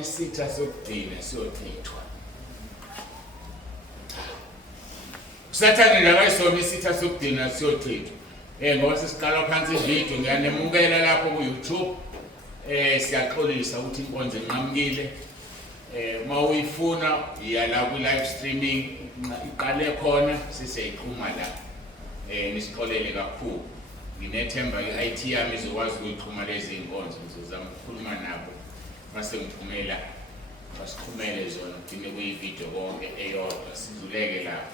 Isitha sokugcina siyochithwa. Sathane lakayisona isitha sokugcina siyochithwa. Ngoba sesiqala phansi ivideo ngiyanemukela lapho ku YouTube. Siyaxolisa ukuthi inkonzo enqamukile. Mawuyifuna iya la ku live streaming iqale khona siseyiqhuma la. Nisixolele kakhulu. Nginethemba i-IT yami izokwazi ukuyixhuma lezi inkonzo ngizozama ukukhuluma nabo. Mase ngithumela basikhumele zona kudine kuyivideo konke eyodwa sidluleke lapho.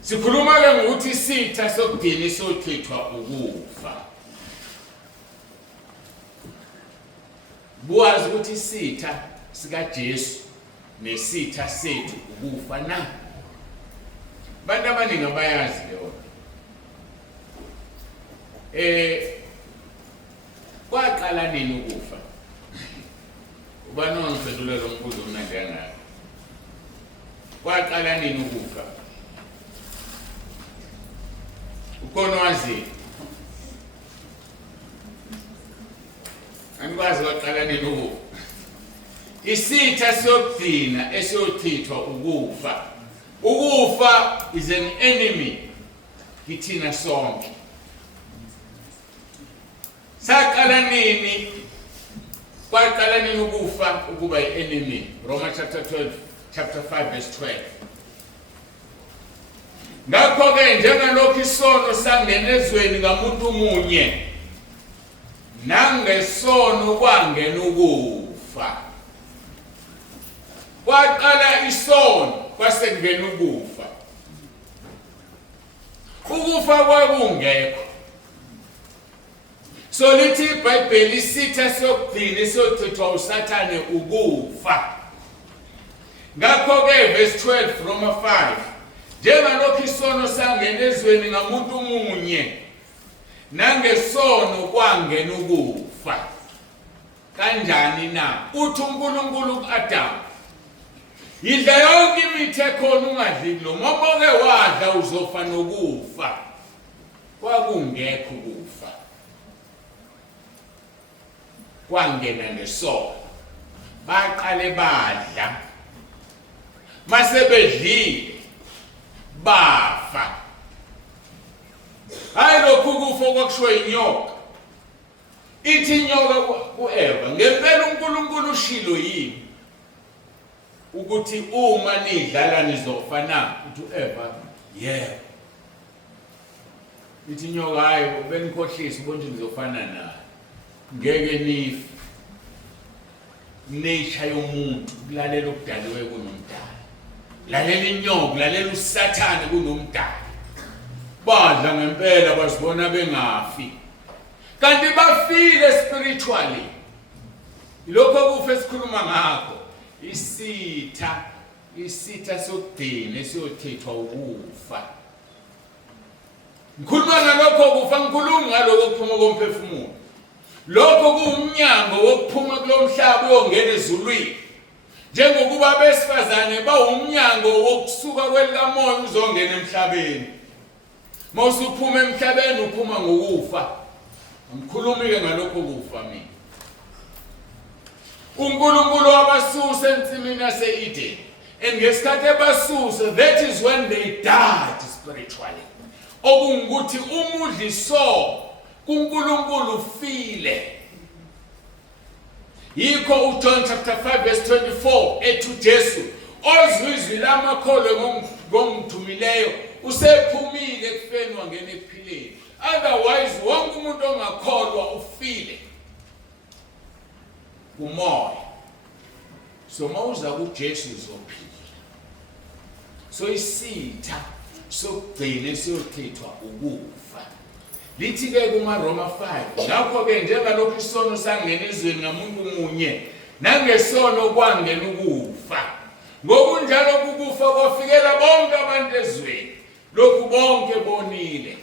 Sikhuluma ke ngokuthi isitha sokugcina sochithwa ukufa. Buwazi ukuthi isitha sika Jesu nesitha sethu ukufa na. Bantu abaningi abayazi leyo. Kwaqala nini ukufa? Ubani ongiphendula lo mbuzo omnandi kangaka? Kwaqala nini ukufa? Ukhona wazi? Angikwazi kwaqala nini ukufa? Isitha siyokugcina esiyochithwa ukufa. Ukufa is an enemy kithina sonke. Saqala nini? Kwaqala nini ukufa ukuba yi-enemy? Romans chapter 5 verse 12. Ngakho-ke njengalokhu isono sangena ezweni ngamuntu munye, nangesono kwangena ukufa. Kwaqala isono kwasekungena ukufa. Ukufa kwakungekho. So lithi iBhayibheli isitha sokugcina siyochithwa uSathane ukufa. Ngakho-ke verse 12 Roma 5. Njengalokhu isono sangena ezweni ngamuntu munye, nangesono kwangena ukufa. Kanjani na? Uthi uNkulunkulu ku-Adamu, yidla yonke imithi ekhona ungadli lo, ngoba-ke wadla uzofa nokufa. Kwakungekho ukufa. Kwangena ngesono. Baqale badla. Mase bedlile bafa. Hayi lokhu kufa kwakushiwo inyoka. Ithi inyoka ku-Eva, ngempela uNkulunkulu ushilo yini ukuthi uma nidlala nizofa na? Uthi u-Eva, yebo. Ithi inyoka, hayi benikhohlisa ukuthi nizofana naye. Ngeke nife. Nature yomuntu kulalela okudaliwe kunomdali. Lalela inyoka, lalela uSathane kunomdali. Badla ngempela basibona bengafi. Kanti bafile spiritually. Lokho kufa esikhuluma ngakho. Isitha sokugcina esiyochithwa ukufa. Ngikhuluma ngalokho kufa, ngikhuluma ngalokho kuphuma komphefumulo. Lokho kuumnyango wokuphuma kulomhlaba uyongena ezulwini. Njengokuba abesifazane bawumnyango wokusuka kwelikamoya uzongena emhlabeni. Mawusuphuma emhlabeni uphuma ngokufa. Ngikhulumile ngalokho kufa mina. uNkulunkulu wabasusa ensimini yase-Eden. And ngesikhathi ebasusa, that is when they died spiritually. Okungukuthi umudli so kuNkulunkulu ufile. Yikho uJohn chapter 5 verse 24 ethi uJesu ozwizwi lamakholwe ngomthumileyo usephumile ekufeni wangena ekuphileni. Otherwise wonke umuntu ongakholwa ufile kumoya. So mawuza kuJesu uzophila. So isitha sokugcina siyochithwa ukufa. Lithi-ke kumaRoma 5, ngakho-ke njengalokhu isono sangena ezweni ngamuntu munye, nangesono kwangena ukufa. Ngokunjalo ukufa kwafikela bonke abantu ezweni, lokhu bonke bonile.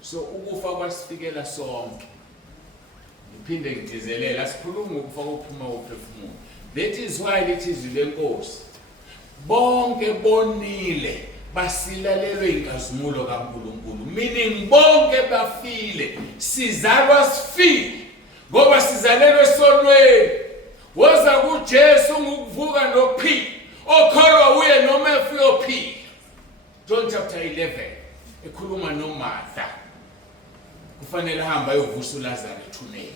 So ukufa kwasifikela sonke. Ngiphinde ngidizilele, asikhulumi ukufa kokuphuma kophefumulo. That is why lithi izwi lenkosi, bonke bonile basilalelwe inkazimulo kaNkulunkulu, meaning bonke bafile, sizalwa sifile ngoba sizalelwe esonweni. Woza kuJesu ngokuvuka nophila, okholwa uye noma efike ophila. John chapter 11 ekhuluma noMartha, kufanele ahambe ayovusa uLazaro ethuneni.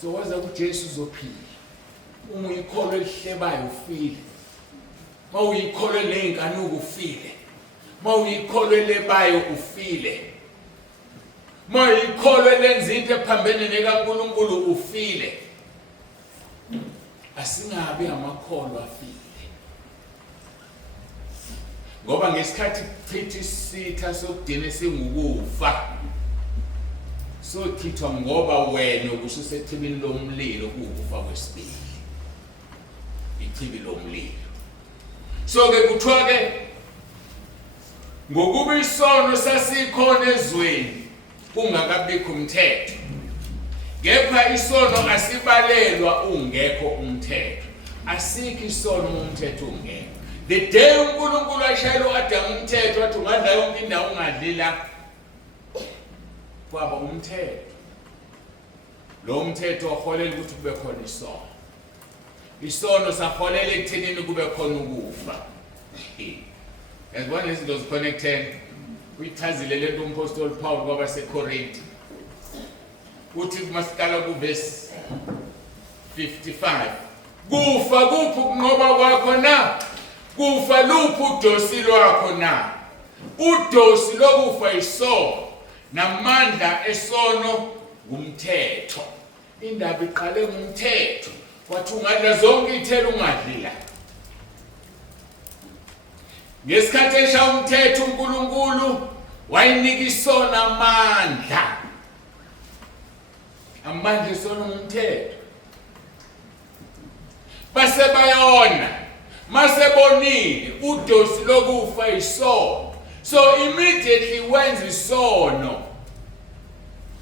So woza kuJesu uzophila. Uma uyikholo elihlebayo ufile, uma uyikholo lenkanuko ufile, uma uyikholo elebayo ufile, uma uyikholo elenza into ephambene nekaNkulunkulu ufile. Asingabi amakholwa afile, ngoba ngesikhathi chitha isitha sokudina singukufa, sochithwa ngoba wena ukusethibini lomlilo kuwukufa kwesibili, ichibi lomlilo. So ke kuthiwa ke ngokuba isono sasikhona ezweni kungakabikho umthetho, kepha isono asibalelwa ungekho umthetho. Asikho isono umthetho ungekho. The day uNkulunkulu ashayela uAdamu umthetho wathi ungadla yonke indawo ungadlila, kwaba umthetho. Lo mthetho waholela ukuthi kube khona isono. Isono saholela ekuthenini kube khona ukufa. Yabona izinto ziconnected. Uyichazile lento umpostoli Paul kwabaseKorinti. Uthi kumasikala kuverse 55. Kufa kuphi ukunqoba kwakho na? Kufa luphi udosi lwakho na? Udosi lokufa isono, namandla esono ngumthetho. Indaba iqale ngumthetho. Wathi ungadla zonke ithelo ungadlila. Ngesikhathi esha umthetho uNkulunkulu wayinika isono amandla. Amandla esono ngumthetho. Base bayona, masebonile udosi lokufa isono. So immediately wenza isono,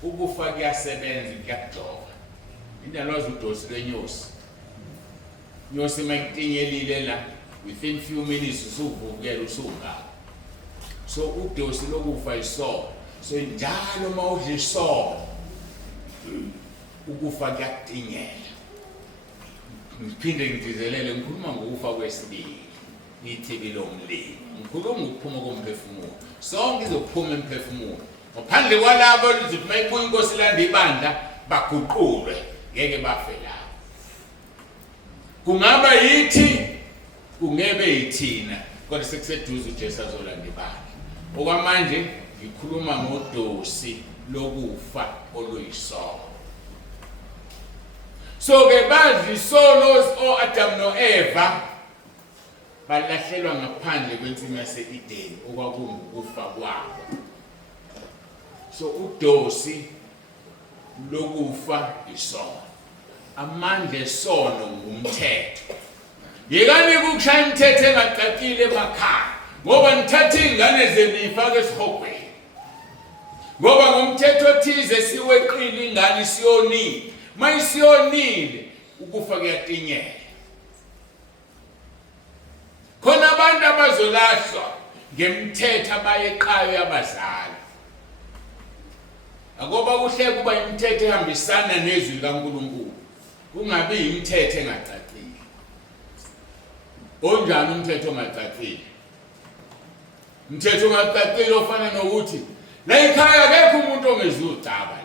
ukufa kuyasebenza, kuyajoba. Indalwazi udosi lwenyosi. Inyosi mayitinyelile la, within few minutes usuvukela usunga. So udosi lokufa isono. So njalo mawudla isono, ukufa kuyatinyela. Ngiphinde ngidizelele, ngikhuluma ngokufa kwesibili, ichibi lomlilo. Ngikhuluma ukuphuma komphefumulo. Sonke izophuma emphefumulo. Ngaphandle kwalabo lithi mayibuya inkosi landa ibandla baguqulwe, ngeke bafe la. Kungaba yithi, kungebe yithina, kodwa sekuseduze uJesu azolanda ibandla. Okwamanje ngikhuluma ngodosi lokufa oluyisono. So ke badla isono oAdam noEva balahlelwa ngaphandle kwensimu yase-Edeni okwakungukufa kwabo. So udosi lokufa isono, amandla esono ngumthetho. Yekani ukushaya imithetho engacacile emakhaya, ngoba nithatha izingane zenu nifake esihogweni, ngoba ngomthetho othize siweqile ingane isiyonile. Mayisiyonile ukufa kuyatinyela. Khona abantu abazolahlwa ngemithetho abayeqayo yabazali. Akoba kuhle kuba imithetho ehambisana nezwi likaNkulunkulu, kungabi imithetho engacacile. Onjani umthetho ongacacile? Umthetho ongacacile ofana nokuthi la ekhaya akekho umuntu ongezwe ucaba la.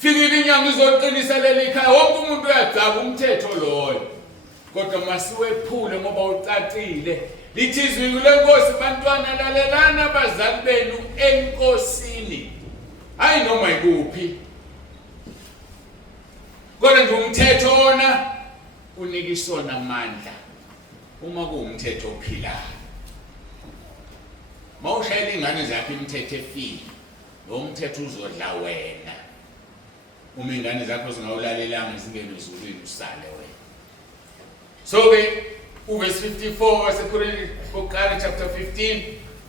Fikile inyanga izoqinisa leli ekhaya, wonke umuntu uyagcaba umthetho loyo. Kodwa masiwephule ngoba ucacile. Lithi izwi lenkosi, bantwana lalelana abazali benu enkosini. Hayi noma ikuphi. Kodwa nje umthetho ona unika isono amandla. Uma kuwumthetho ophilayo, mawushayela ingane zakho imithetho efile, lo mthetho uzodla wena. Uma ingane zakho zingawulalelanga zingene ezulwini usale wena. So ke uverse 54 waseKorinti kuqala chapter 15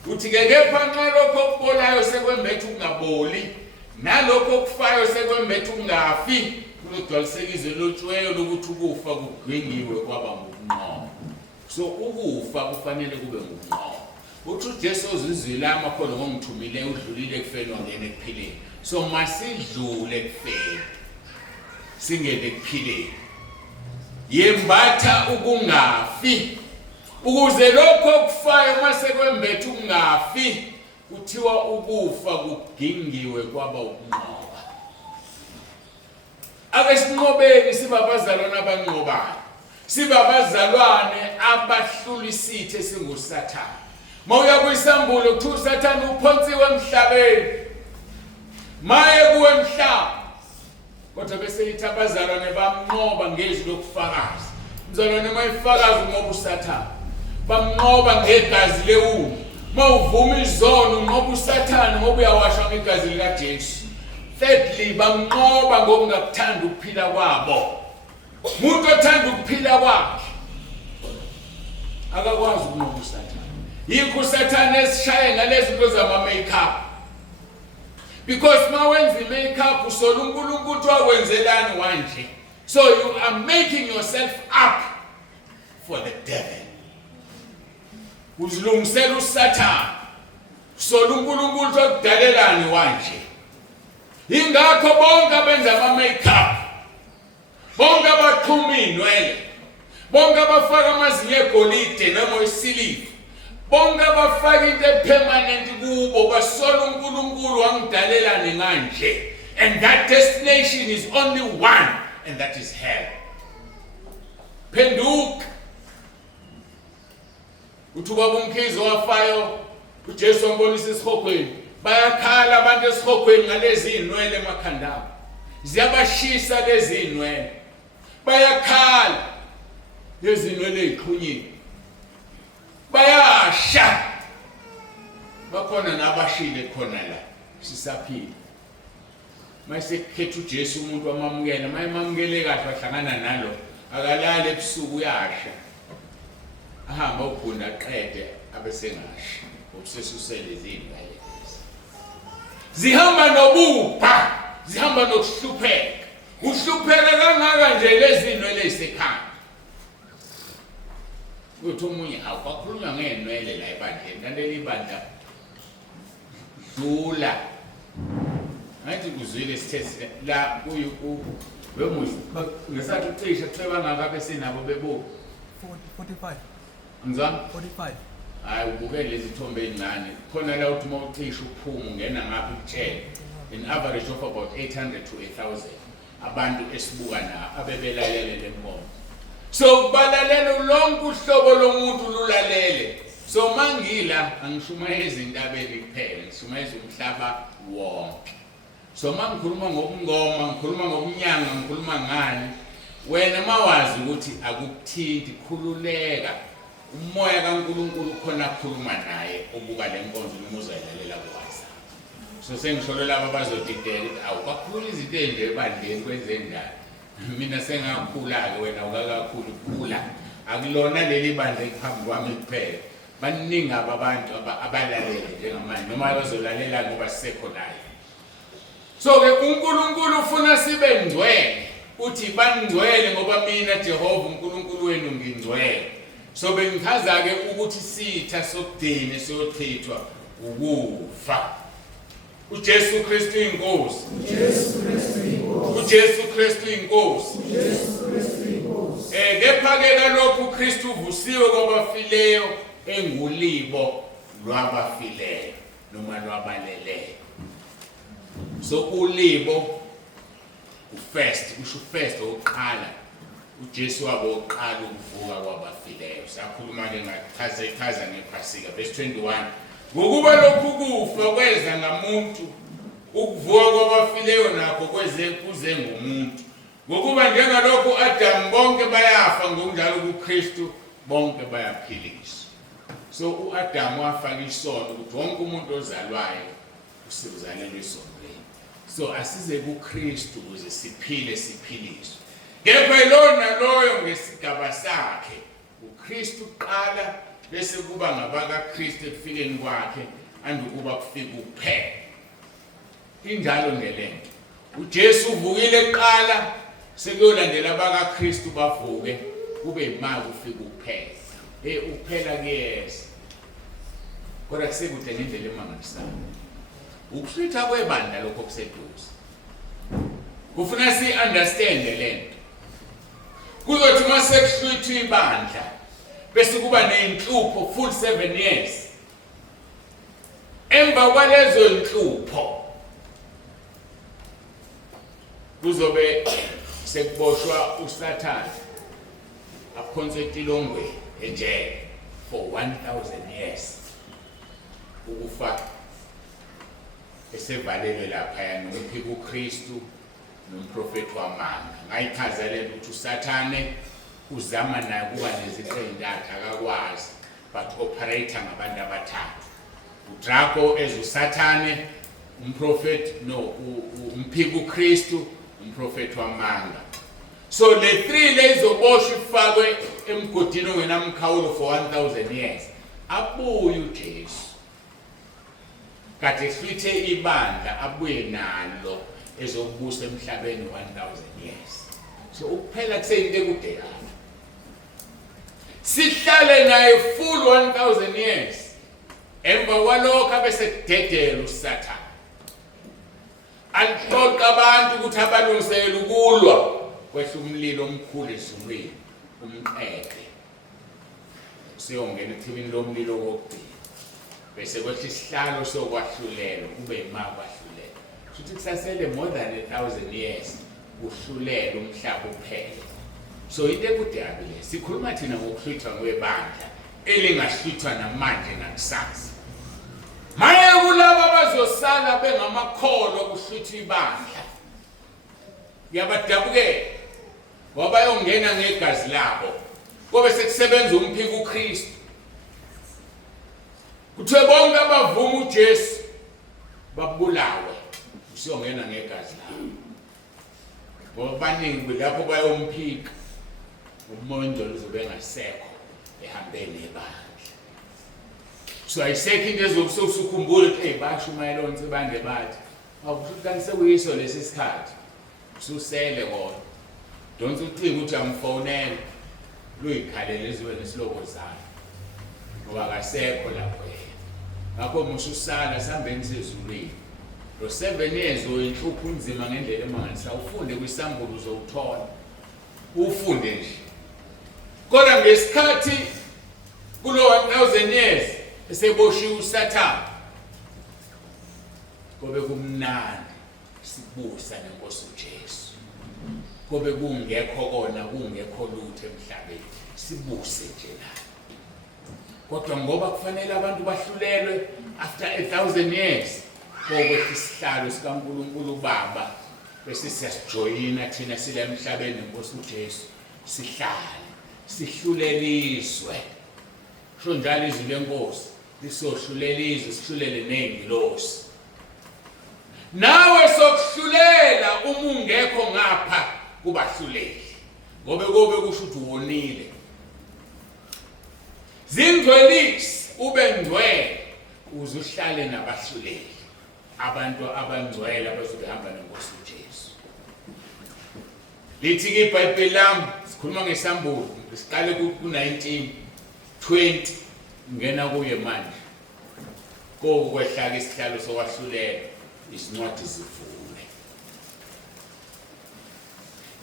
uthi ke kepha nxa lokho okubolayo sekwembetha ukungaboli, nalokho okufayo sekwembetha ukungafi, kuzogcwalisekizwe lotshiweyo lokuthi ukufa kugwingiwe kwaba ngokunqoba. So ukufa kufanele kube ngokunqoba. Uthi uJesu uzizwile amakhono ngongithumile udlulile ekufeni wangena ekuphileni. So masidlule kufeni singene kuphileni. Yembatha ukungafi ukuze lokho okufayo mase kwembethe ukungafi kuthiwa ukufa kugingiwe kwaba ukunqoba. Ake sinqobeni sibabazalwana abanqobayo. Sibabazalwane abahlulisithe singuSathane. Mawuya kwisambulo kuthiwa uSathane uphonsiwe emhlabeni. Maye kuwe emhlaba. Kodwa bese lithi abazalwane bamnqoba ngezwi lokufakaza. Umzalwane mayifakaza unqoba uSathane. Bamnqoba ngegazi lewulu. Mawuvuma izono unqoba uSathane ngoba uyawashwa ngegazi lika Jesu. Thirdly, bamnqoba ngokungakuthanda ukuphila kwabo. Umuntu othanda ukuphila kwakhe akakwazi ukunqoba uSathane. Yikho uSathane esishaye ngalezi zinto zama make-up. Because mawenza i-make-up usola uNkulunkulu wakwenzelani wanje. So you are making yourself up for the devil. Uzilungisela uSathane. Usola uNkulunkulu wakudalelani wanje. Ingakho bonke abenza ama-make-up, bonke abaxhuma inwele, bonke abafaka amazinyo egolide noma esiliva, bonke abafaka into epermanent kubo basola uNkulunkulu wangidalelani nganje. And that destination is only one, and that is hell. Phenduka. Uthi ubaba uMkhize wafayo uJesu wambonisa esihogweni. Bayakhala abantu esihogweni ngalezi inwele emakhanda abo. Ziyabashisa lezi inwele. Bayakhala lezi inwele ezixhunyiwe. Bayasha. Bakhona nabashile khona la sisaphila. Mayisekhetha uJesu umuntu wamamukela, mayemamukele kahle bahlangana nalo akalale ebusuku uyasha. Ahamba uphunda aqede abesengasha. Obusesusele izingane. Zihamba nobupha, zihamba nokuhlupheka. Uhlupheka kangaka nje lezi inwele ezisekhanda. Uthi umunye awukhulunywa ngenwele la ebandleni, kanti elibandla dlula. Ngathi kuzwile sithe la wemuhle ngesathi ucishe kuthiwe bangaka sinabo bebo 45. Ngizama 45. Hayi ubukele lezi thombe ezincane. Khona la uthi mawucishe uphuma ungena ngapha ukutshela. An average of about 800 to 1,000 abantu esibuka na abebelalele lenkomo. So balalela lonke uhlobo lomuntu lulalele. So mangila angishumayeza izintabeni kuphela, ngishumayeza umhlaba wonke. So mangikhuluma ngokungoma, ngikhuluma ngokunyanga, ngikhuluma ngani, wena mawazi ukuthi akukuthinti, khululeka. Umoya kaNkulunkulu khona ukukhuluma naye obuka lenkonzo noma uzayilalela kwazi. So sengisho laba abazodidela awukakhulula izinto enje ebandleni kwenze njani. Mina sengakhula ke wena ukakakhulu ukukhula. Akulona leli bandla ekuphambi kwami kuphela. Baningi abantu abalalele njengamanje noma bazolalela ngoba sisekho naye. So ke uNkulunkulu ufuna sibe ngcwele. Uthi bangcwele ngoba mina Jehova uNkulunkulu wenu ngingcwele. So bengichaza ke ukuthi sitha sokudini sochithwa ukufa. uJesu Kristu inkosi. uJesu Kristu inkosi. Kepha ke kalokhu uKristu uvusiwe kwabafileyo engulibo lwabafileyo noma lwabaleleyo. So ulibo ufirst, usho first oqala. uJesu wabo oqala ukuvuka kwabafileyo. Sakhuluma ke ngachaza ngePhasika verse 21. Ngokuba lokhu kufa kweza ngamuntu, ukuvuka kwabafileyo nakho kuze ngumuntu. Ngokuba njengalokhu Adam bonke bayafa ngokunjalo kuKristu bonke bayaphiliswa. So uAdam wafaka isono ukuthi wonke umuntu ozalwayo usizalelwe esonweni. So asize kuKristu ukuze siphile siphiliswe. Kepha lona loyo ngesigaba sakhe. uKristu qala bese kuba ngabakaKristu ekufikeni kwakhe andukuba kufika ukuphela. Injalo ngelento. uJesu uvukile eqala sekuyolandela abakaKristu bavuke kube imali ufika ukuphela. Ukuphela kuyeza. Kodwa sekude ngendlela emangalisayo. ukuhlwitha kwebandla lokho kuseduze. Kufuna si-understand lento. Kuzothi uma sekuhlwithwa ibandla bese kuba nenhlupho full 7 years. Emva kwalezo nhlupho kuzobe sekuboshwa uSathane aphonswe etilongweni ejele for 1000 years. Ukufa esevalelwe lapha nomphika uKristu nomprofeti wamanga. Ngayichazela ukuthi uSathane uzama naye kuba neziqe ezintathu akakwazi but operator ngabantu abathathu. uDraco ezuSathane, umprofeti no umphika uKristu, umprofeti wamanga. So le 3 lezoboshwa ifakwe emgodini ongenamkhawulo for 1000 years. Abuye uJesu kade ehlwithe ibandla abuye nalo ezokubusa emhlabeni 1000 years. So ukuphela kuseyinto ekudekana. Sihlale naye full 1000 years. Emva kwalokho abese kudedela uSathane. Alixoxa abantu ukuthi abalungisele ukulwa kwehla umlilo omkhulu ezulwini umqede. Siyongena ethibini lomlilo wokugcina. Bese kwehla isihlalo sokwahlulela kube imakwahlulela. Futhi kusasele more than 1000 years kuhlulela umhlaba uphele. So into ekudabile sikhuluma thina ngokuhlwithwa kwebandla elingahlwithwa namanje nakusasa. Maye kulabo abazosala bengamakholwa kuhlwithwa ibandla. Yabadabukela ngoba yongena ngegazi labo. Kobe sekusebenza umphika uKristu. Kuthiwe bonke abavuma uJesu babulawe usiyongena ngegazi labo. Ngoba baningi lapho bayomphika umoya ngcwele uzobe engasekho ehambe nebandla. So ayisekho into ezobusukukhumbula ukuthi basho umayelonke ibandla bathi awukusho kanti sekuyiso lesi sikhathi ususele kona. Don't ucinga ukuthi amfonela luyikhalele ezwe nesiloko zalo ngoba akasekho lapho yena. Ngakho mususala sambeni sezulwini lo 7 years oyinhlupho unzima ngendlela emangalisa. Ufunde kwisambulo uzowuthola ufunde nje. Kodwa ngesikhathi kulo 1000 years eseboshiwe uSathane kobe kumnandi sibusa nenkosi uJesu. Kobe kungekho kona kungekho lutho emhlabeni sibuse nje la. Kodwa ngoba kufanele abantu bahlulelwe after 1000 years kobe isihlalo sikaNkulunkulu Baba bese siyasijoyina thina sile emhlabeni nenkosi uJesu sihlale sihlulelizwe. Sho njalo izwi lenkosi lisohlulelizwe sihlulele nengilosi. Nawe sokuhlulela uma ungekho ngapha kubahluleli ngobe kobe kusho ukuthi uwonile. Zingcwelise ube ngcwele uzuhlale nabahluleli abantu abangcwele abazobehamba nenkosi uJesu. Lithi ke iBhayibheli lami sikhuluma ngesambulo siqale ku19:20 ngena kuye manje. Kokwehlaka isihlalo sokwahlulela isincwadi zivule.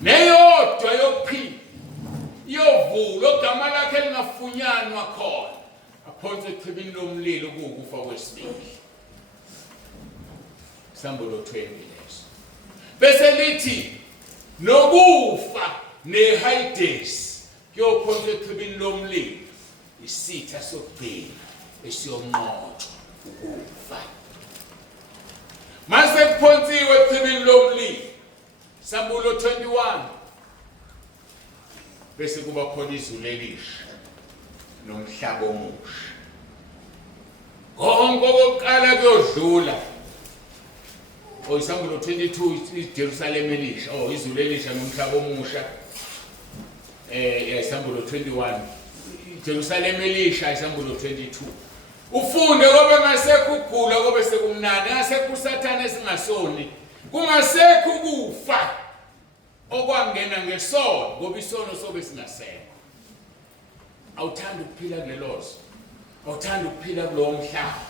Neyodwa yokuphila yovula ogama lakhe lingafunyanwa khona aphonswe echibini lomlilo kuwukufa kwesibili. Isambulo 20 leso. Bese lithi nokufa neHades kuyophonswa echibini lomlilo isitha sokugcina esiyonqotshwa ukufa. Mase kuphonsiwe echibini lomlilo Isambulo 21 bese kuba khona izulu elisha nomhlaba omusha. Konke okokuqala kuyodlula. Isambulo 22 iJerusalem elisha izulu elisha nomhlaba omusha. Isambulo 21 iJerusalem elisha. Isambulo 22 ufunde kobe ngasekho ukugula kobe sekumnandi ngasekho uSathane esingasoni kungasekho ukufa okwangena ngesono ngoba isono sobe singasekho. Awuthanda ukuphila kuleloso, awuthanda ukuphila kulowo mhlaba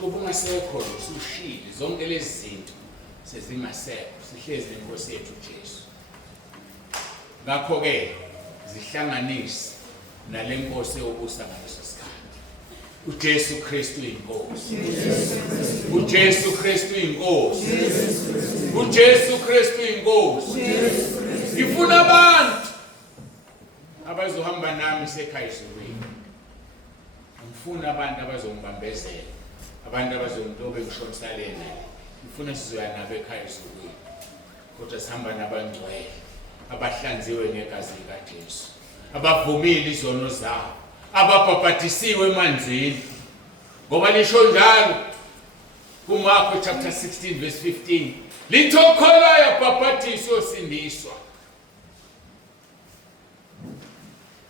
ngoba ungasekho usushile zonke lezi zinto sezingasekho sihlezi nenkosi yethu Jesu. Ngakho ke zihlanganise nale nkosi yobusa ngaleso sikhathi. uJesu Kristu inkosi. uJesu Kristu inkosi. uJesu Kristu inkosi. Ngifuna abantu abazohamba nami sekhaya izulwini. Ngifuna abantu abazongibambezela, abantu abazongitobe ngishonishalene. Ngifuna sizoya nabo ekhaya izulwini. Kodwa sihamba nabangcwele abahlanziwe ngegazi likaJesu, abavumile izono zabo, ababhabhatisiwe emanzini. Ngoba lisho njalo kuMarko chapter 16 verse 15, lithi okholwayo abhabhatiswe uyosindiswa.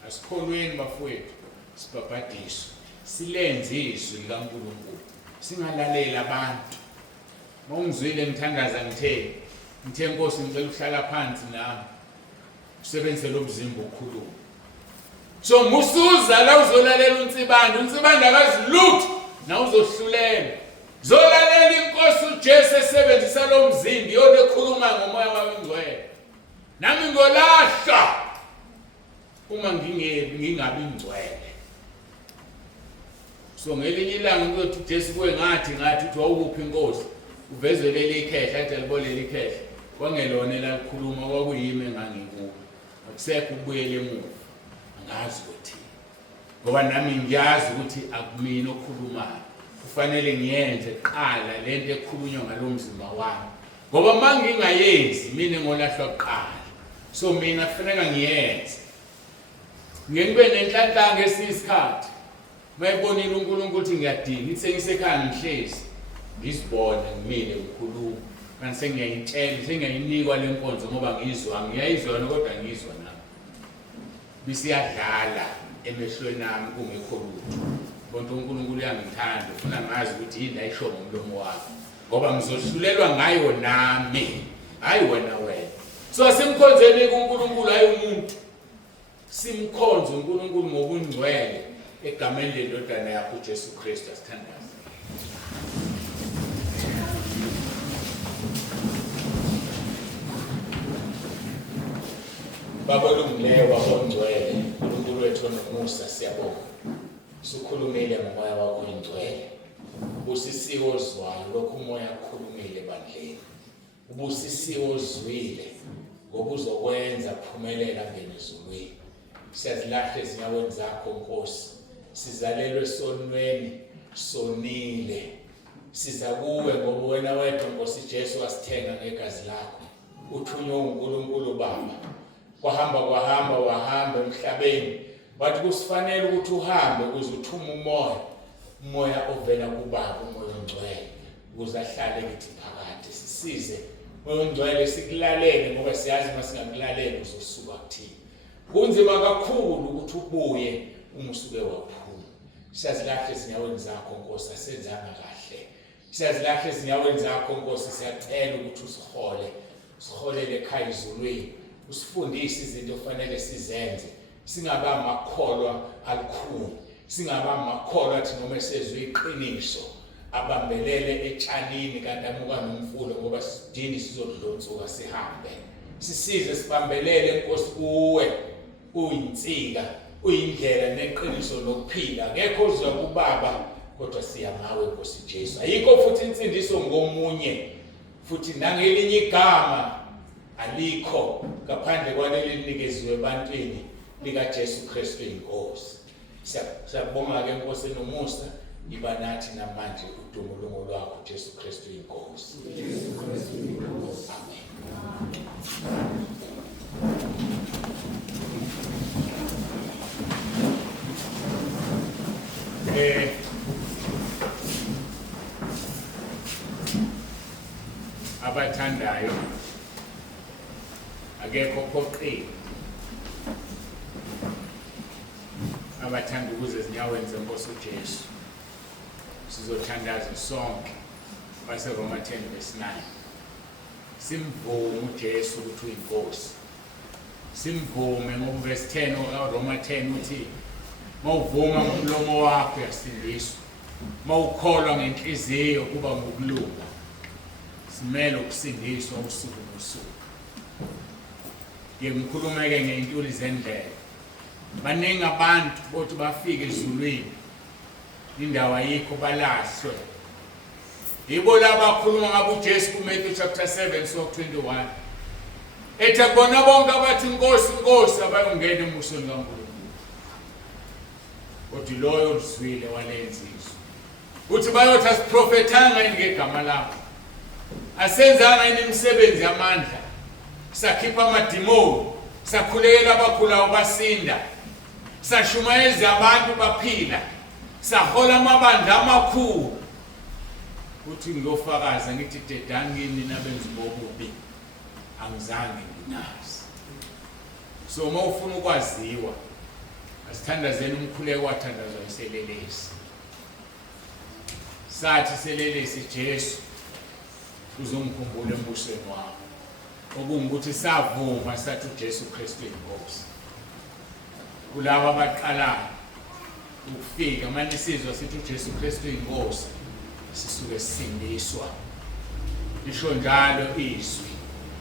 Asikholweni bafowethu, sibhabhatiswe, silenze izwi likaNkulunkulu, singalaleli abantu. Mawungizwile ngithandaza ngithe Nkosi ngicela ukuhlala phansi nami usebenzise lo mzimba okhuluma. So musuza la uzolalela uNsibanda akazilutho na uzohlulela. Zolalela inkosi uJesu esebenzisa lo mzimba yona ekhuluma ngomoya wangcwele. Nami ngolahla uma ngingabi ngcwele. So ngelinye ilanga ngizothi uJesu kuwe ngathi uthi wawuphi inkosi uveze leli ikhehla athi alibolele ikhehla kwangelona elakhuluma kwakuyimi engangikuwo akusekho ubuyele emuva angazi ukuthi ngoba nami ngiyazi ukuthi akumina okhulumayo kufanele ngiyenze qala lento ekhulunywa ngalomzimba wami ngoba mangingayenzi mina ngolahlwa kuqala. So mina kufanele ngiyenze ngibe nenhlanhla ngesisikhathi mayibonile uNkulunkulu ukuthi ngiyadinga ithi sengisekhaya ngihlezi ngizibona ngimile ngikhuluma kanti sengiyayitshela sengiyayinikwa le nkonzo ngoba ngiyayizwa kodwa ngizwa nami bisiyadlala emehlweni nami kungekho lutho. Bonke uNkulunkulu uyangithanda ufuna ngazi ukuthi yini ayisho ngomlomo wakhe ngoba ngizohlulelwa ngayo nami hayi wena. So asimkhonzeni kuNkulunkulu hayi umuntu, simkhonze uNkulunkulu ngobungcwele egameni lendodana yakhe uJesu Kristu asithandaza. Baba olungileyo, Baba ongcwele, uNkulunkulu wethu onomusa, siyabonga sukhulumile ngomoya wakho ingcwele, ubusisiwe ozwayo lokhu umoya ukhulumile bandleni, ubusisiwe ozwile ngoba uzokwenza kuphumelela ngenizulwini. Siyazilahla ezinyaweni zakho Nkosi, sizalelwe sonweni sonile, siza kuwe ngoba wena wedwa Nkosi Jesu wasithenga ngegazi lakho, uthunywe uNkulunkulu Baba. Wahamba emhlabeni wathi kusifanele ukuthi uhambe ukuze uthume umoya ovela kuBaba, umoya ongcwele, ukuze ahlale kithi phakathi. Sisize umoya ongcwele sikulalele ngoba siyazi masingakulaleli uzosuka kuthini. Kunzima kakhulu ukuthi ubuye uma usuke waphuma. Siyazilahla ezinyaweni zakho Nkosi, asenzanga kahle. Siyazilahla ezinyaweni zakho Nkosi, siyacela ukuthi usiholele ekhaya izulwini. Usifundise izinto ofanele sizenze, singaba amakholwa alikhuni, singaba amakholwa athi noma esezwe iqiniso abambelele etshanini kanti amuka nomfulo ngoba sidini sizodlonsuka sihambe. Sisize sibambelele Nkosi kuwe, uyinsika, uyindlela neqiniso lokuphila. Ngekho uzwa kuBaba kodwa siya ngawe Nkosi Jesu. Ayikho futhi insindiso ngomunye futhi nangelinye igama alikho ngaphandle kwaleli linikeziwe ebantwini lika Jesu Kristu inkosi. Siyabonga ke Nkosi nomusa, iba nathi namanje udumo lwakho Jesu Kristu inkosi. Amen. Abathandayo akekho phoqile abathanda ukuze ezinyaweni zeNkosi uJesu. Sizothandaza sonke base Roma 10 verse 9. Simvume uJesu ukuthi uyinkosi. Simvume ngoba verse 10 Roma 10 uthi mawuvuma ngomlomo wakho uyasindiswa, mawukholwa ngenhliziyo kuba ngokulunga, simele ukusindiswa usuku nosuku. Ngikhuluma-ke ngey'ntuli zendlela. Baningi abantu bothi bafike ezulwini, indawo ayikho, balahlwe. Yibo laba akhuluma ngabo uJesu kuMatthew chapter 7 verse 21. Ethi akubona bonke abathi Nkosi, Nkosi abayongena embusweni kaNkulunkulu, kodwa loyo olizwile walenzizwa. Uthi bayothi asiprofethanga yini ngegama lakho, asenzanga yini imisebenzi yamandla, sakhipha amadimoni, sakhulekela abagulayo basinda, sashumayeza abantu baphila, sahola amabandla amakhulu. Uthi ngiyofakaza ngithi dedangini nabenzi bobubi angizange nginazi. So uma ufuna ukwaziwa, asithandazeni umkhuleko wathandazwa iselelesi. Sathi selelesi Jesu uzomkhumbula embusweni wakho, okungukuthi savuma sathi uJesu Kristu inkosi. Kulabo abaqalayo ukufika manje isizwe sithi uJesu Kristu inkosi, sisuke sisindiswa. Lisho njalo izwi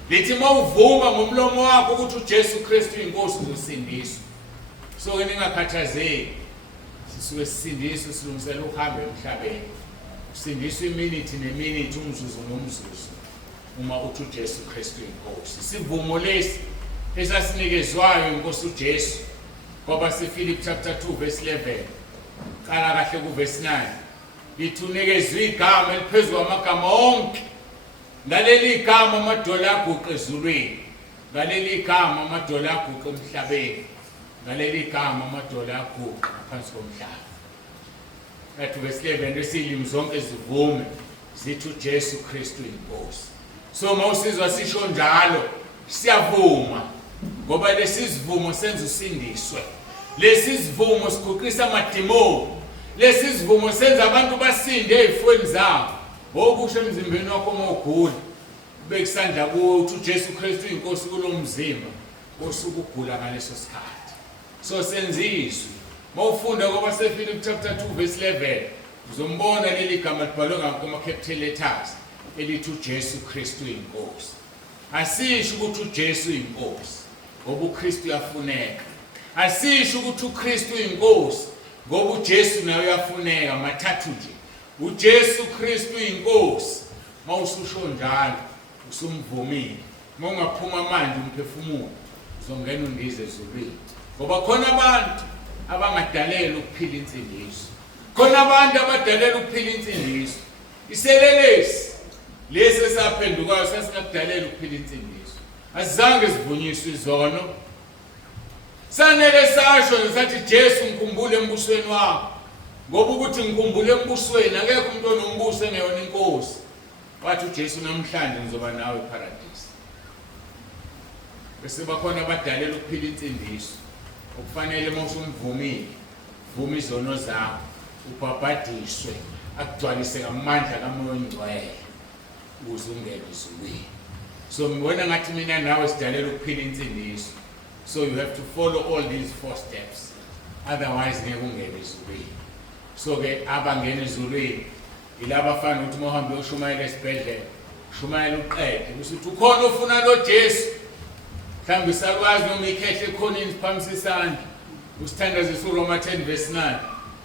lithi mawuvuma ngomlomo wakho ukuthi uJesu Kristu inkosi uzosindiswa. So ke ningakhathazeki, sisuke sisindiswa, silungisela ukuhamba emhlabeni. Usindiswa iminute neminute, umzuzu nomzuzu, uma uthi uJesu Kristu inkosi. Isivumo lesi esasinikezwayo inkosi uJesu ngoba sePhilip chapter 2 verse 11 qala kahle ku verse 9 lithi unikezwe igama eliphezulu kwamagama onke. Ngaleli gama amadola aguqe ezulwini, ngaleli gama amadola aguqe emhlabeni, ngaleli gama amadola aguqe ngaphansi komhlaba. That verse 11 esilimi zonke zivume zithi uJesu Kristu inkosi. So mawusizwa sisho njalo siyavuma, ngoba lesi sivumo senza usindiswe. Lesi sivumo siguqisa amadimoni. Lesi sivumo senza abantu basinde ezifweni zabo. Okusho emzimbeni wakho mawugula, bekusandla kuwe uthi uJesu Kristu inkosi kulo mzimba, osuke ugula ngaleso sikhathi. So senziswe. Mawufunda ngoba sePhilip chapter 2 verse 11 uzombona leli gama libhalwe ngama capital letters elithi uJesu Kristu inkosi. Asisho ukuthi uJesu inkosi ngoba uKristu uyafuneka. Asisho ukuthi uKristu inkosi ngoba uJesu naye uyafuneka, mathathu nje. uJesu Kristu inkosi. Mawususho njalo usumvumile, mawungaphuma manje umphefumulo uzongena undize ezulwini. Ngoba khona abantu abangadalela ukuphila insindiso, khona abantu abadalela ukuphila insindiso. Iselelesi lesi esaphendukayo sasingadalela ukuphila insindiso, azange sivunyiswe izono. Sanele sasho ngisathi Jesu ngikhumbule embusweni wakho, ngoba ukuthi ngikhumbule embusweni akekho umuntu onombuso engeyona inkosi. Wathi uJesu namhlanje ngizoba nawe eparadise. Bese bakhona abadalela ukuphila insindiso, okufanele mawusumvumile vuma izono zakho, ubhabhadiswe, akugcwalise ngamandla kaMoya oNgcwele ukuze ungene ezulwini. So ngibona ngathi mina nawe sidalela ukuphila insindiso. So you have to follow all these 4 steps, otherwise ngeke ungene ezulwini. So ke abangena ezulwini ilaba bafana ukuthi mohambe uyoshumayela esibhedlela, shumayela uqede usithi ukhona ofuna lo Jesu, mhlawumbe sakwazi noma ikhehle ekhoneni phambi isandla, usithandazisa uRoma 10 verse 9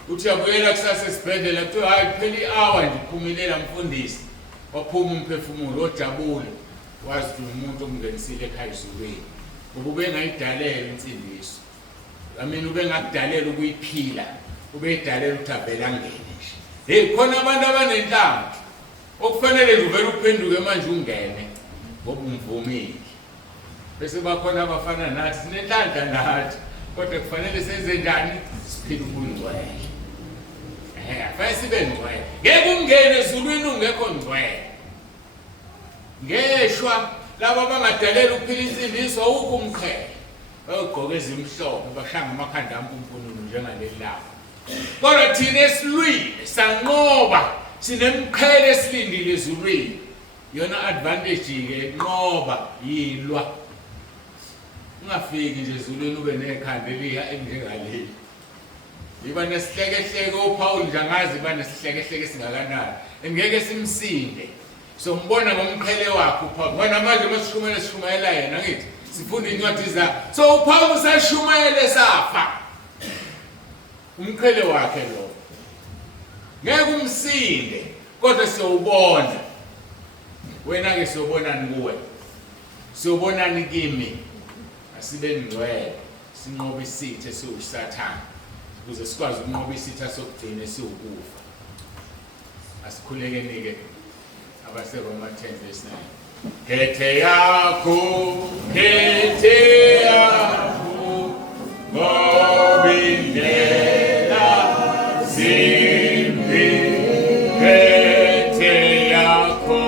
uthi uyabuyela kusasa esibhedlela kuthiwa hayi kuphela i-hour nje uphumelela mfundisi, waphuma umphefumulo ojabule, wazi ukuthi umuntu omngenisile ekhaya ezulwini. Ube ngayidalela insindiso, ube ngakudalela ukuyiphila, ube idalela ukuthi avele angene nje. Hey, khona abantu abanenhlanhla okufanele nje uvele uphenduke manje ungene ngoba umvumile. Bese bakhona abafana nathi sinenhlanhla nathi, kodwa kufanele senze njani? Siphile ubungcwele. Fanele sibe ngcwele. Ngeke ungene ezulwini ungekho ngcwele. Ngeshwa laba abangadalela ukuphila insindiso awukho umqhele, bayogqoka ezimhlophe bashanga amakhanda ampununu njengaleli lapha. Kodwa thina esilwile sanqoba, sinemqhele esilindile ezulwini. Yona advantage ke nqoba yilwa. Ungafiki nje ezulwini ube nekhanda eliya enjengaleli. iba nesihlekehleke uPaul nje angazi iba nesihlekehleke singakanani engeke simsinde so mbona ngomqhele wakhe uPaul wena manje masishumayela yena ngithi sifunda incwadi za so uPaul usashumayele safa umqhele wakhe lo ngeke umsinde kodwa siyobona wena ke siyobonani kuwe siyobonani kimi asibe ngcwele sinqobe isithe esiwusathana ukuze sikwazi ukunqoba isitha sokugcina esiwukufa asikhulekeni-ke abaseRoma 10:9 Khethe yakho ngoba indlela zimbi khethe yakho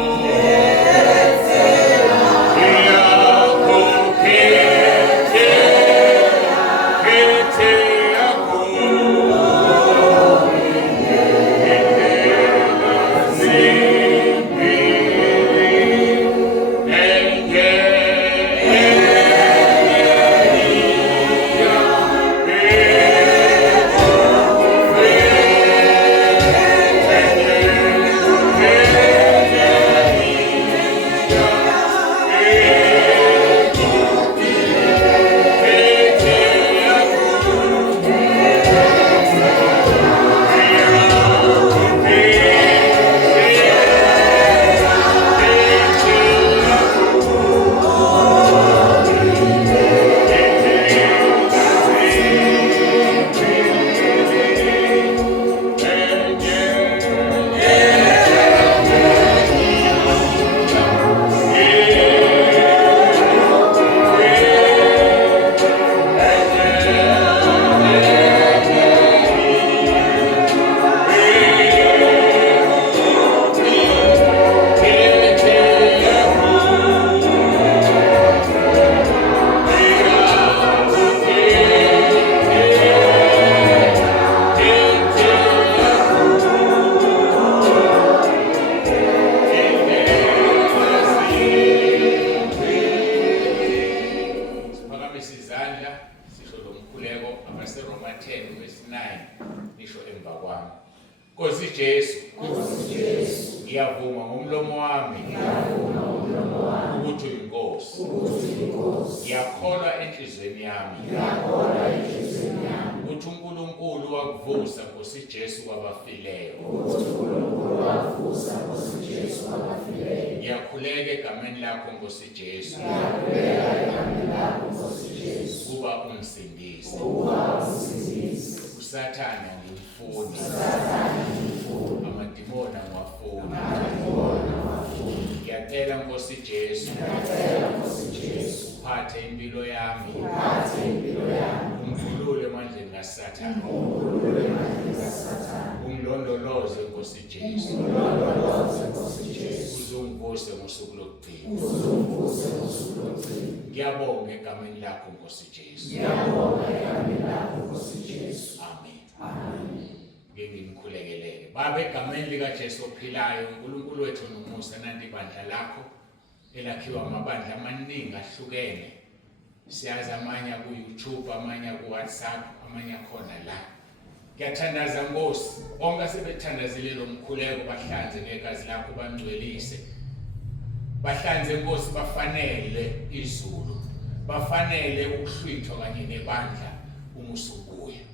ngiyavuma ngomlomo wami ukuthi uyinkosi ngiyakholwa enhlizweni yami ukuthi uNkulunkulu wakuvusa Nkosi Jesu kwabafileyo ngiyakhuleka egameni lakho Nkosi Jesu kuba umsindisi uSathane ngimfuni amadimoni ngiwafuni ngiyacela Nkosi Jesu uphathe impilo yami ungikhulule emandleni kaSathane ungilondoloze Nkosi Jesu uzungivuse ngosuku lokugcina ngiyabonga egameni lakho Nkosi Jesu amen ngingikhulekelele baba egameni lika Jesu ophilayo uNkulunkulu wethu nomusa nanti ibandla lakho elakhiwa amabandla amaningi ahlukene siyazi amanye ku YouTube amanye ku WhatsApp amanye khona la ngiyathandaza Nkosi bonke sebethandazile lo mkhuleko bahlanze negazi lakho bangcwelise bahlanze Nkosi bafanele izulu bafanele ukuhlwithwa kanye nebandla umusubuya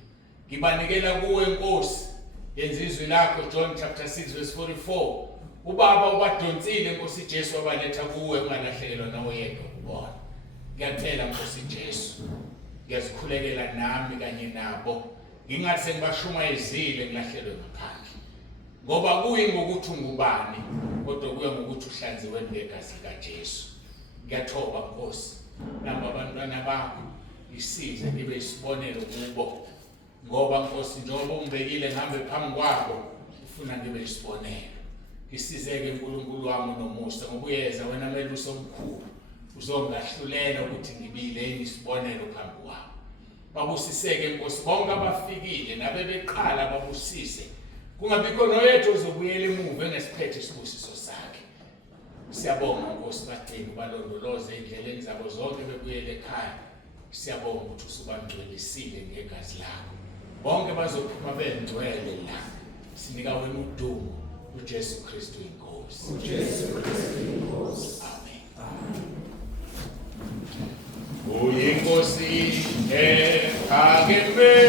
ngibanikela kuwe Nkosi yenza izwi lakho John chapter 6:44 ubaba ubadonsile Nkosi Jesu wabaletha kuwe ungalahlekelwa nawe yedwa kubona ngiyacela Nkosi Jesu ngiyazikhulekela nami kanye nabo ngingathi sengibashumayezile ngilahlelwe ngaphandle ngoba kuyi ngokuthi ungubani kodwa kuya ngokuthi uhlanziwe ngegazi likaJesu ngiyathoba Nkosi nabo abantwana bakho isize nibe isibonelo kubo ngoba Nkosi njengoba ungibekile ngihambe phambi kwabo ufuna ngibe isibonelo isizeke uNkulunkulu wami nomusa ngoba uyeza wena meluso omkhulu uzongahlulela ukuthi ngibile isibonelo phambi kwabo babusiseke Nkosi bonke abafikile nabe beqala babusise kungabikho noyethu ozobuyela emuva ngesiphethe isibusiso sakhe siyabonga Nkosi bagcina balondoloze indleleni zabo zonke bebuyele ekhaya siyabonga ukuthi usubangcwelisile ngegazi lakho bonke bazophuma bengcwele la. Sinika wena udumo uJesu Kristu inkosi. Amen. Uyinkosi ephakemeyo.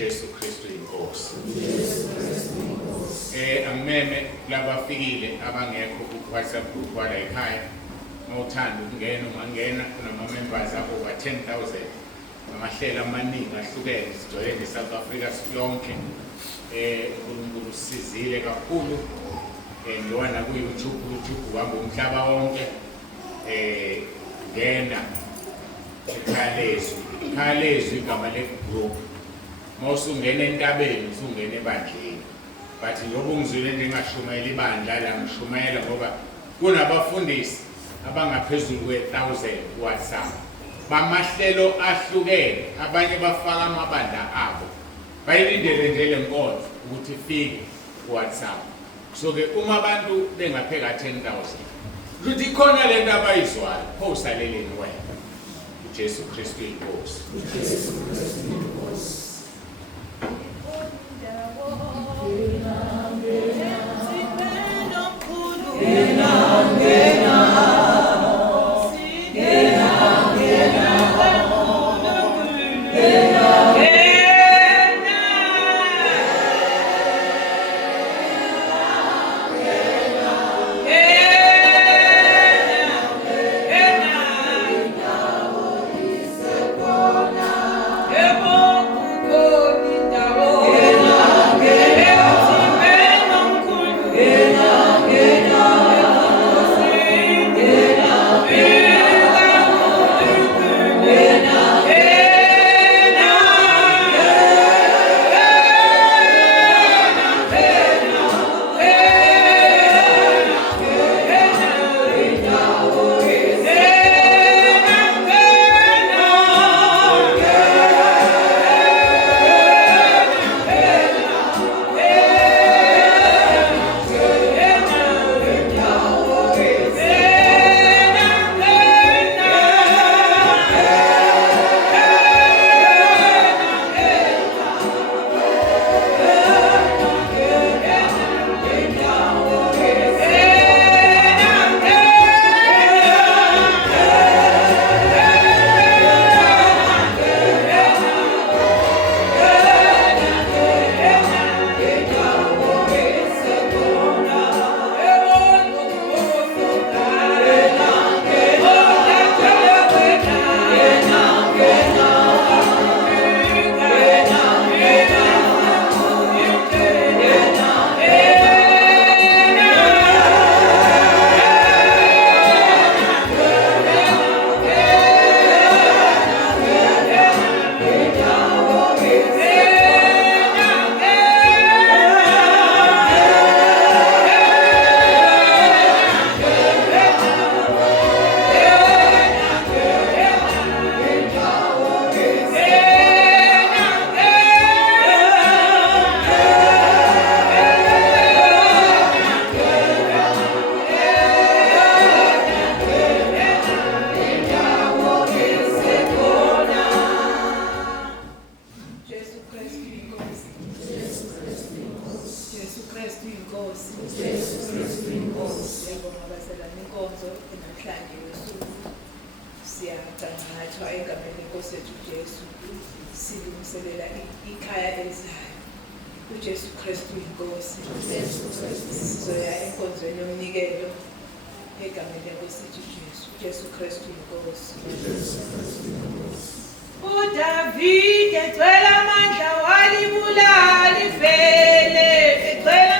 uJesu Kristu inkosi. Angimeme labafikile abangekho ku WhatsApp group wala ekhaya. Mawuthanda ukungena ungangena kunama members over 10,000. Amahlela amaningi ahlukene sigcwele eSouth Africa yonke. uNkulunkulu usizile kakhulu. Ngiwana ku YouTube wami umhlaba wonke. Ngena Khalezwi igama le group. Mawusungena entabeni usungena ebandleni. But ngoba ungizwile ngingashumayela ibandla la ngishumayela ngoba kunabafundisi abangaphezulu kwe1000 WhatsApp. Bamahlelo ahlukene, abanye bafaka amabandla abo. Bayilindele nje le nkonzo ukuthi ifike kuWhatsApp. So ke uma abantu bengapheka 10,000 ukuthi ikhona lento abayizwayo phosaleleni wena. uJesu Kristu inkosi. uJesu Kristu inkosi. Ngathwa egameni lenkosi yethu Jesu silungiselela ikhaya elizayo. uJesu Kristu inkosi. Sizoya enkonzweni yomnikelo egameni lenkosi yethu Jesu. uJesu Kristu inkosi. uDavide egcwele amandla walibulala ifele egcwele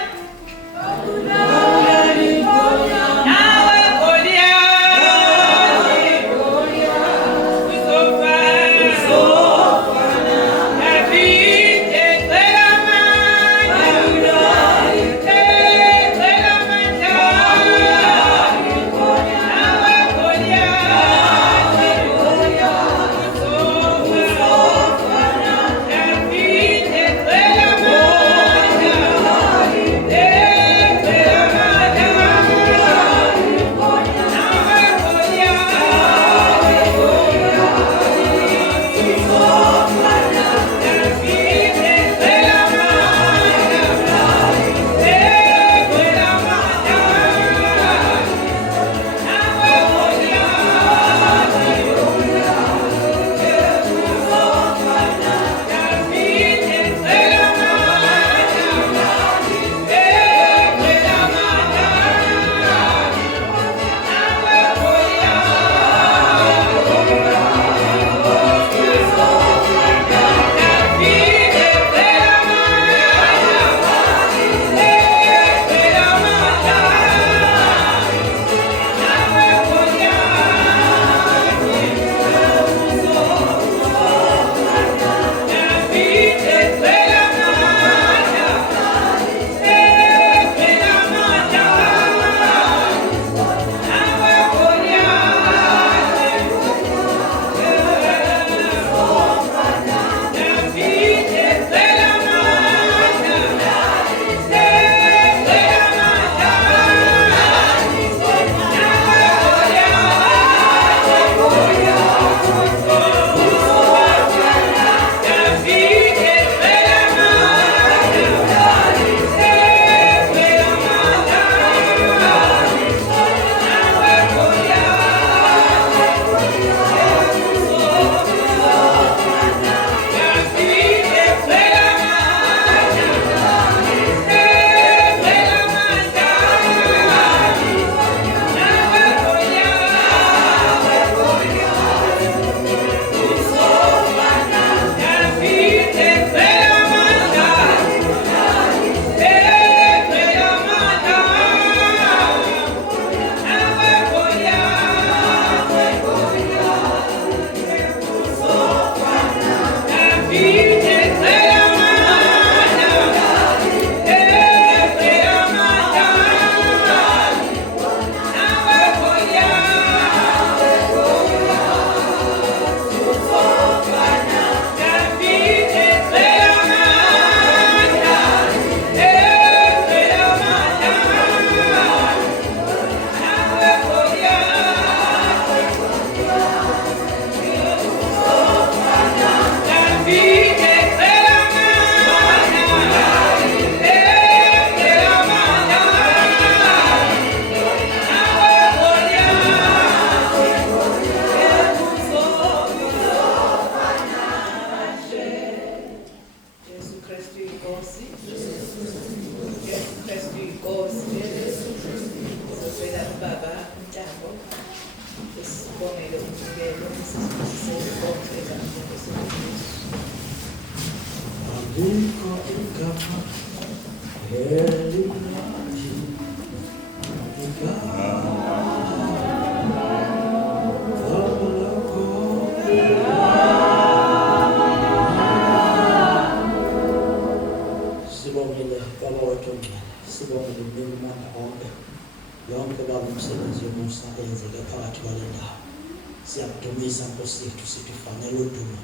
siyakudumisa Nkosi yethu sithi fanele udumo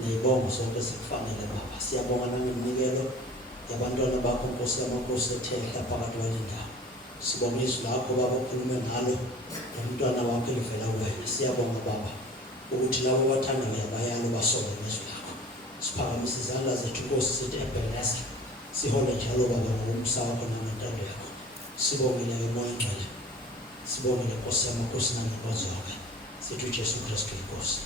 neyibongo zonke sikufanele Baba. Siyabonga nangeminikelo yabantwana bakho Nkosi yamakhosi ethehla phakathi kwale ndawo. Sibonga izwi lakho Baba ukhulume ngalo nomntwana wakho elivela kuwena. Siyabonga Baba ukuthi labo abathandayo uyabayala basole ngezwi lakho. Siphakamise izandla zethu Nkosi sithi Ebenezer, sihole njalo Baba ngokumsa wakho nangentando yakho. Sibongile Moya Ngcwele, sibongile Nkosi yamakhosi nangenkonzo yakho. sithi uJesu Kristu inkosi.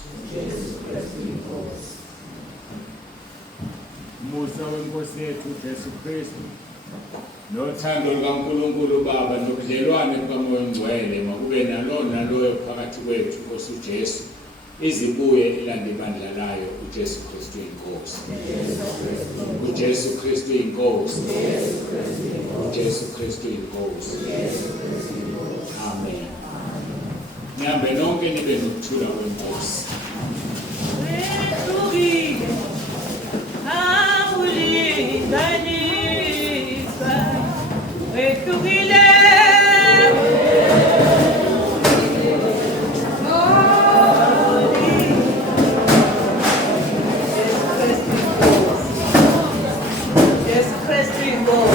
Umusa wenkosi yethu Jesu Kristu nothando lukaNkulunkulu Baba nobudlelwane bukaMoya Ongcwele makube naloyo phakathi kwethu Nkosi uJesu izibuye elanda ibandla layo uJesu Kristu inkosi. uJesu Kristu inkosi. uJesu Kristu inkosi. Amen. Nihambe nonke nibe nokuthula kwenkosi. Wehlukile, awulinganiswa. Wehlukile.